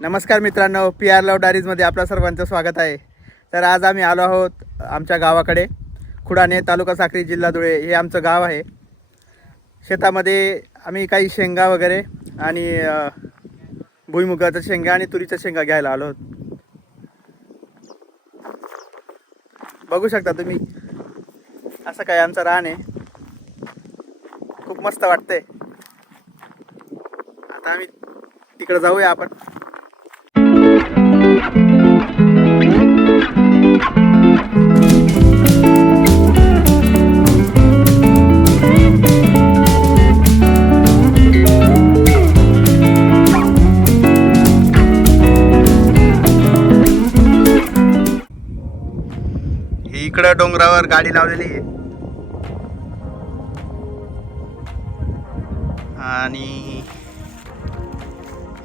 नमस्कार मित्रांनो, PR लव डायरीजमध्ये आपल्या सर्वांचं स्वागत आहे. तर आज आम्ही आलो आहोत आमच्या गावाकडे. खुडाणे, तालुका साक्री, जिल्हा धुळे हे आमचं गाव आहे. शेतामध्ये आम्ही काही शेंगा वगैरे आणि भुईमुगाच्या शेंगा आणि तुरीच्या शेंगा घ्यायला आलो आहोत. बघू शकता तुम्ही, असं काय आमचं रान आहे. खूप मस्त वाटतंय. आता आम्ही तिकडे जाऊया आपण. इकडं डोंगरावर गाडी लावलेली आहे आणि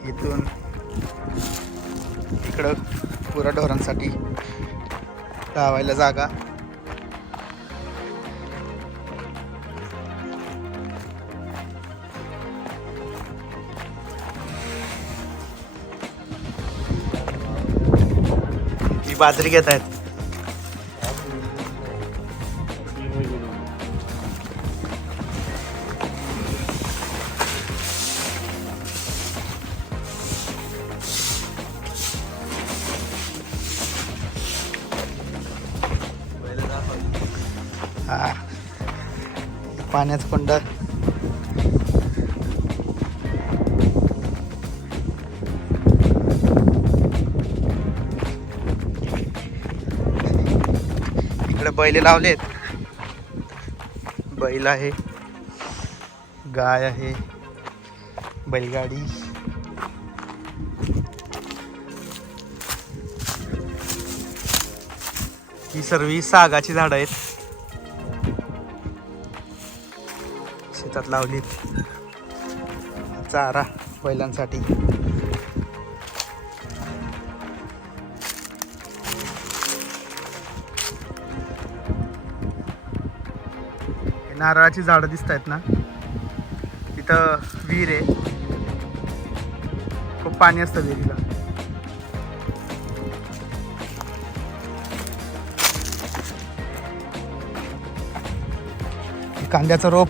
इथून इकडं पुरा ढोरांसाठी लावायला जागा. ही बाजरी घेत आहेत. पाण्याचं कुंड. इकडे बैल लावलेत. बैल आहे, गाय आहे, बैलगाडी. ही सर्व सागाची झाडं आहेत, शेतात लावलीत. चारा बैलांसाठी. नारळाची झाडं दिसत आहेत ना, तिथं विहीर आहे. खूप पाणी असतं विहिरीला. कांद्याचं रोप,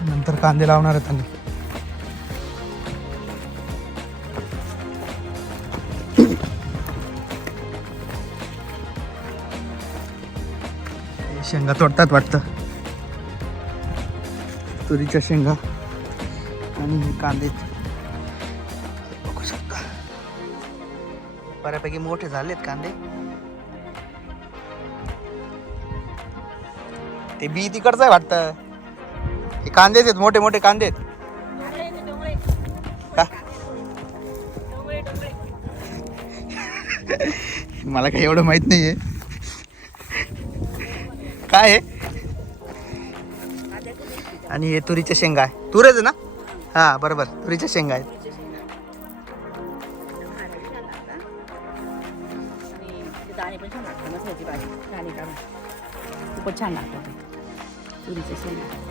नंतर कांदे लावणार आहेत आम्ही. शेंगा तोडतात वाटतं, तुरीच्या शेंगा आणि कांदे. बघू शकता बऱ्यापैकी मोठे झालेत कांदे. ते बी तिकडचं आहे वाटतं. हे कांदेच आहेत, मोठे मोठे कांदे आहेत का? मला काही एवढं माहित नाहीये काय आहे. आणि हे तुरीच्या शेंगा आहे. तुरच आहे ना? हा बरोबर, तुरीच्या शेंगा आहेत. खूपच छान लागतात तुरीच्या शेंगा.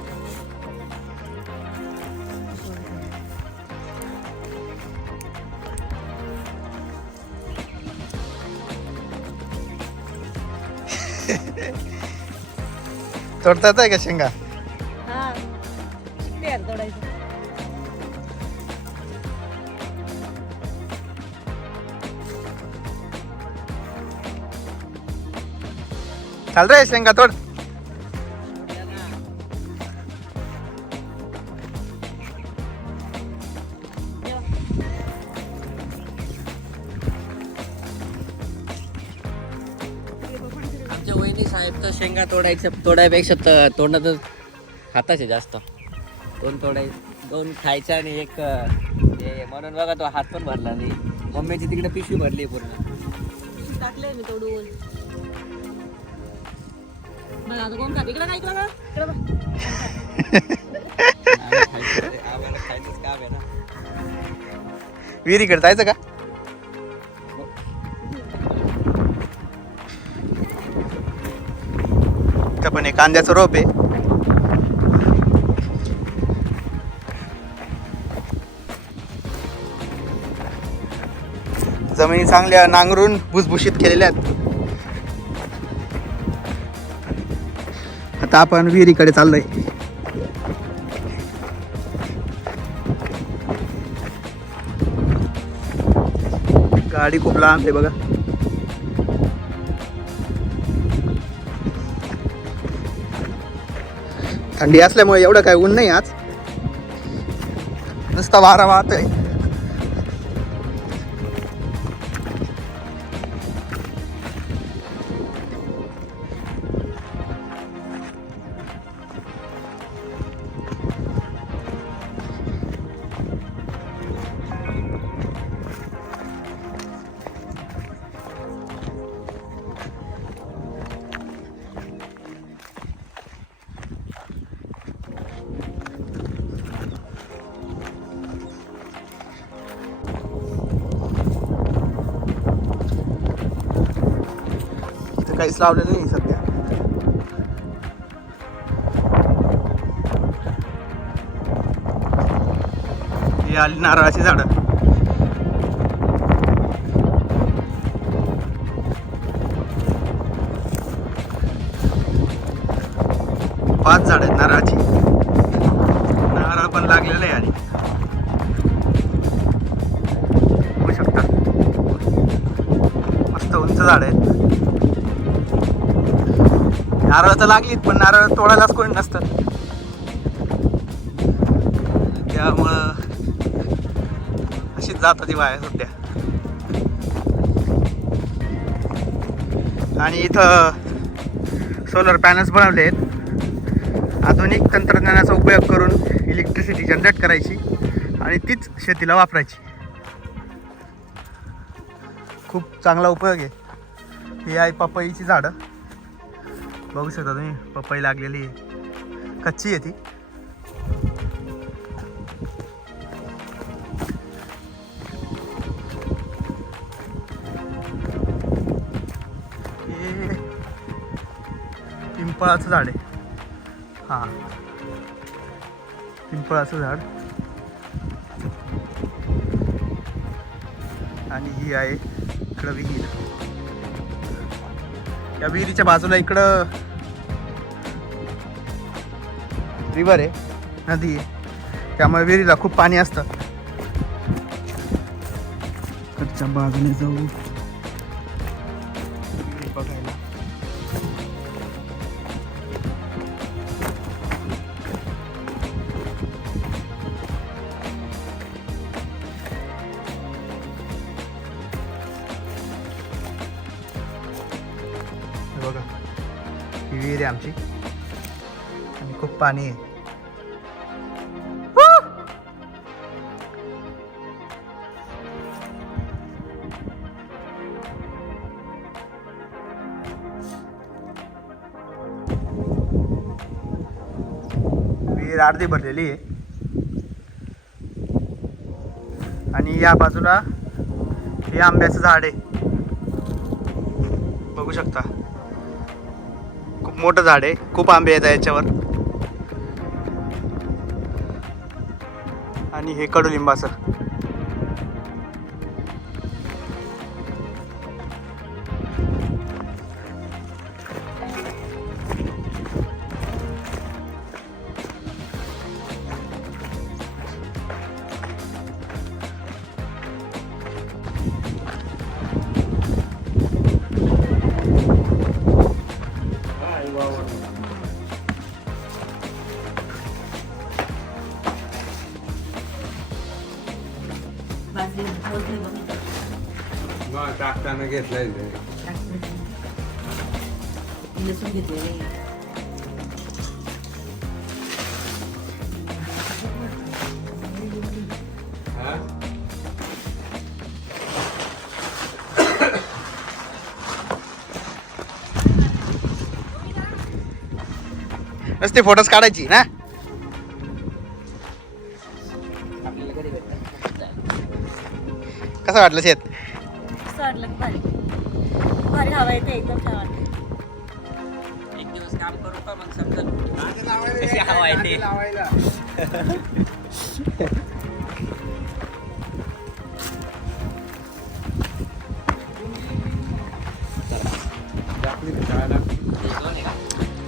तोडतात आहे का शेंगा? हा, पेर तोडायचं. चाल रे, शेंगा तोड. आमच्या वहिनी साहेब तर शेंगा तोडायपेक्षा तोंडातच हाताचे जास्त. दोन खायच्या आणि एक हे म्हणून बघा तो हात पण भरला नाही. मम्मीची तिकडे पिशवी भरली पूर्ण. टाकले मी तोडून. बघा आता कोण खात. इकडे काय इकडे आम्हाला खायचंच काम आहे ना. विहिरीकडे जायचं का? पण हे कांद्याचं रोप आहे. जमिनी चांगल्या नांगरून भुसभुशीत केलेल्या आहेत. आता आपण विहिरीकडे चाललोय. गाडी खूप लांब आहे बघा. थंडी असल्यामुळे एवढं काय ऊन नाही आज, नुसता वारा वाहतोय. काहीच लावलेलं नाही सध्या. ही आली नारळाची झाडं. पाच झाड आहेत नारळाची. नारळ पण लागलेलं आहे आणि बघू शकता मस्त उंच झाड आहेत. नारळ तर लागलीत पण नारळ तोडायलाच कोणी नसतं, त्यामुळं अशीच जातात ती वाया सध्या. आणि इथं सोलर पॅनल्स बनवले आहेत. आधुनिक तंत्रज्ञानाचा उपयोग करून इलेक्ट्रिसिटी जनरेट करायची आणि तीच शेतीला वापरायची. खूप चांगला उपयोग आहे. ही आहे पपईची झाडं. बघू शकता तुम्ही, पपई लागलेली आहे, कच्ची आहे ती. हे पिंपळाचं झाड आहे. हा, पिंपळाचं झाड. आणि ही आहे इकडं विहीर. या विहिरीच्या बाजूला इकडं रिव्हर आहे, नदी आहे, त्यामुळे विहिरीला खूप पाणी असतं. कडच्या बाजूने जाऊ बघायला. बघा, ही विहीर आहे आमची आणि खूप पाणी आहे. विहीर अर्धी भरलेली आहे. आणि या बाजूला हे आंब्याचं झाड आहे, बघू शकता. खूप मोठं झाड आहे, खूप आंबे आहेत याच्यावर. आणि हे कडुलिंबाचं. टाकताना घेतलंय लसूण घेतलेले. नुसते फोटोज काढायची ना. कसं वाटलं शेत? असं वाटलं की भारी भारी हवा येते, एकदम छान वाटतं. एक दिवस काम करू का मग समजा कशी हवा येते.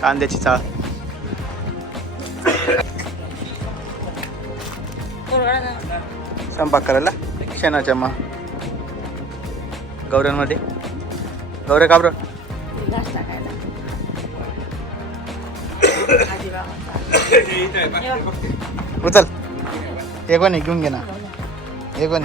कांद्याची चाळ. स्वयंपाक करायला शेणाच्या मग गौऱ्यांमध्ये. गौऱ्या का बरं? उचल एक पण घेऊन घे ना. एक पण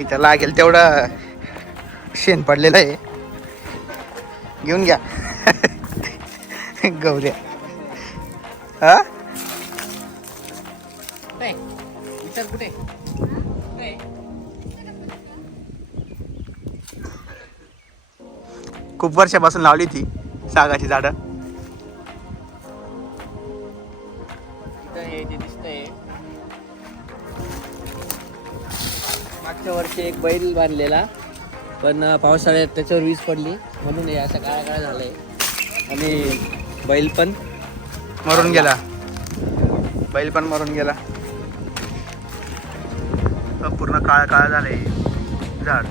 इथं लागेल तेवढं शेण पडलेलं आहे. घेऊन घ्या गौऱ्या. हा कुठे खूप वर्षापासून लावली ती सागाची झाडं. हे जे दिसतंय मागच्या वर्षी एक बैल बांधलेला, पण पावसाळ्यात त्याच्यावर वीज पडली म्हणून हे असं काळा काळा झालंय आणि बैल पण मरून गेला. बैल पण मरून गेला. पूर्ण काळा काळा झालंय झाड.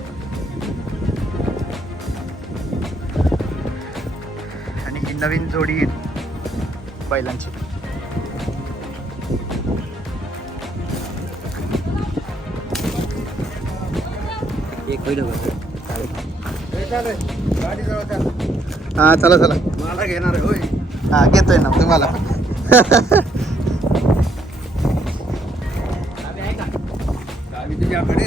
आणि ही नवीन जोडी बैलांची. एक व्हिडिओ हा चला चला. मला घेणार आहे होय. हा घेतोय ना तुम्हाला पण. तुझ्याकडे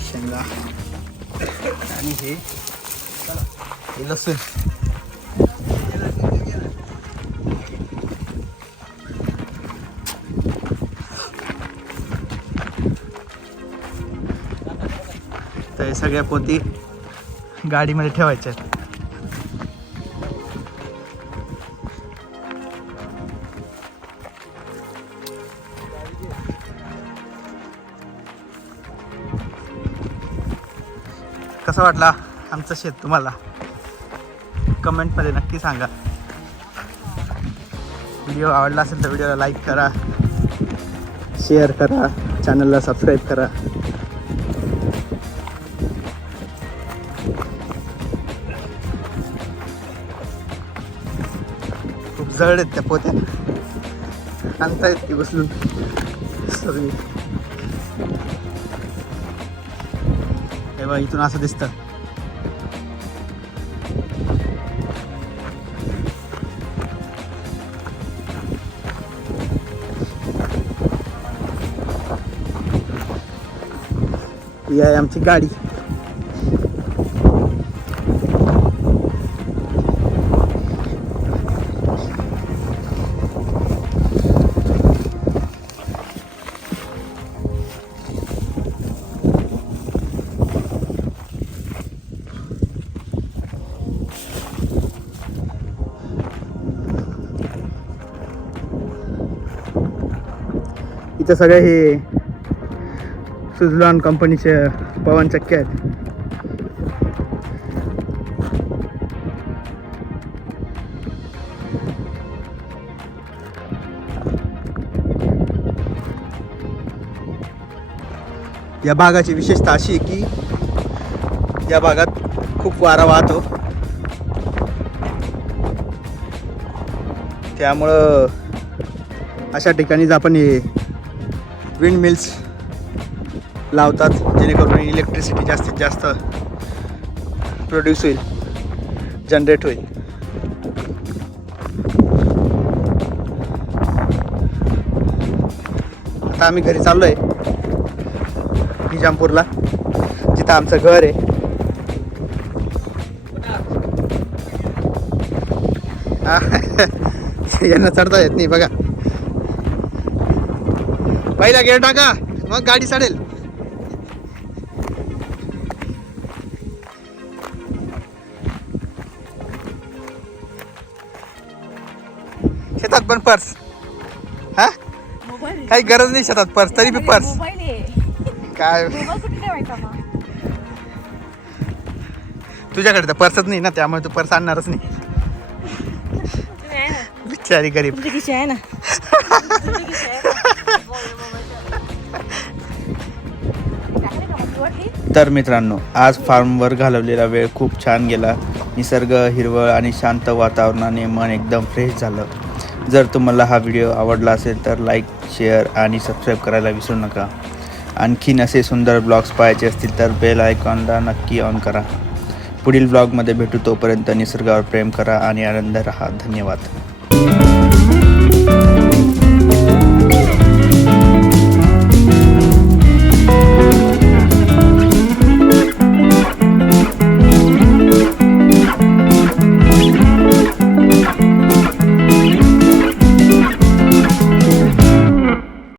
शेंगा आणि हे लसूण. तर हे सगळ्या पोती गाडीमध्ये ठेवायच्या. कसं वाटला आमचं शेत तुम्हाला कमेंटमध्ये नक्की सांगा. व्हिडिओ आवडला असेल तर व्हिडिओला लाईक करा, शेअर करा, चॅनलला सबस्क्राईब करा. खूप जड आहेत त्या पोत्या, आणता येत ती बसलून सगळी. हे बघा इथून असं दिसतं. ही आहे आमची गाडी. इथं सगळे हे सुझलॉन कंपनीचे पवन चक्के आहेत. या भागाची विशेषता अशी आहे की या भागात खूप वारा वाहतो, त्यामुळं अशा ठिकाणीच आपण हे विंड मिल्स लावतात, जेणेकरून इलेक्ट्रिसिटी जास्तीत जास्त प्रोड्यूस होईल, जनरेट होईल. आता आम्ही घरी चाललो आहे निजामपूरला, जिथं आमचं घर आहे. यांना चढता येत नाही बघा. पहिला गेअर टाका मग गाडी चढेल. शेतात पण पर्स. हा काही गरज नाही शेतात पर्स, तरी बी पर्स काय. तुझ्याकडे तर पर्सच नाही ना, त्यामुळे तू पर्स आणणारच नाही. तुम्ही आहे ना, बिचारी गरीब. तुमची खिशी आहे ना. तुमची खिशी आहे ना. टाकली का मग वरती? तर मित्रांनो, आज फार्मवर घालवलेला वेळ खूप छान गेला. निसर्ग, हिरवळ आणि शांत वातावरणाने मन एकदम फ्रेश झालं. जर तुम्हाला हा व्हिडिओ आवडला असेल तर लाईक, शेअर आणि सबस्क्राईब करायला विसरू नका. आणखीन असे सुंदर ब्लॉग्स पाहायचे असतील तर बेल आयकॉनला नक्की ऑन करा. पुढील ब्लॉगमध्ये भेटू, तोपर्यंत निसर्गावर प्रेम करा आणि आनंद राहा. धन्यवाद.